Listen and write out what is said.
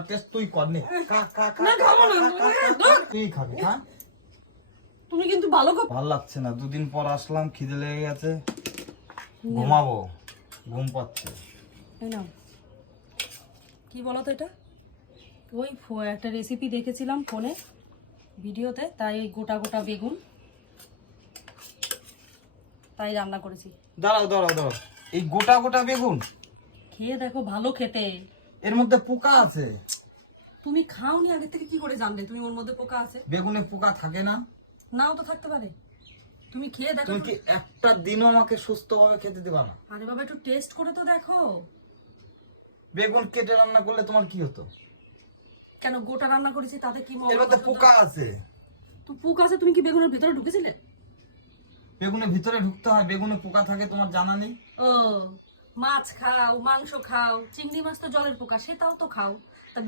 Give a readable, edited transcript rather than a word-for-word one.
না, টেস্ট তুই কর নে। না খাবো না। তুই খাবি, হ্যাঁ? তুমি কিন্তু ভালো খাও। ভাল লাগছে না, দুদিন পর আসলাম, খিদে লেগে গেছে, ঘুমাবো, ঘুম পাচ্ছে। এই নাও। কি বলো তো এটা? ওই একটা রেসিপি দেখেছিলাম ফোনে ভিডিওতে, তাই গোটা গোটা বেগুন তাই রান্না করেছি। দাঁড়াও দাঁড়াও দাঁড়াও, এই গোটা গোটা বেগুন? খেয়ে দেখো, ভালো খেতে। এর মধ্যে পোকা আছে। তুমি খাওনি আগে থেকে, কি করে জানলে তুমি ওর মধ্যে পোকা আছে? বেগুনে পোকা থাকে না? নাও তো থাকতে পারে, তুমি খেয়ে দেখো। তুমি কি একটা দিনও আমাকে সুস্থভাবে খেতে দিবা না? আরে বাবা, একটু টেস্ট করে তো দেখো। বেগুন কেটে রান্না করলে তোমার কি হতো? কেন, গোটা রান্না করেছি, তাতে কি এর মধ্যে পোকা আছে। তো পোকা আছে, তুমি কি বেগুনের ভিতরে ঢুকেছিলে? বেগুনের ভিতরে ঢুকতে হয়, বেগুনে পোকা থাকে তোমার জানা নেই? ও, মাছ খাও, মাংস খাও, চিংড়ি মাছ তো জলের পোকা, সেটাও তো খাও।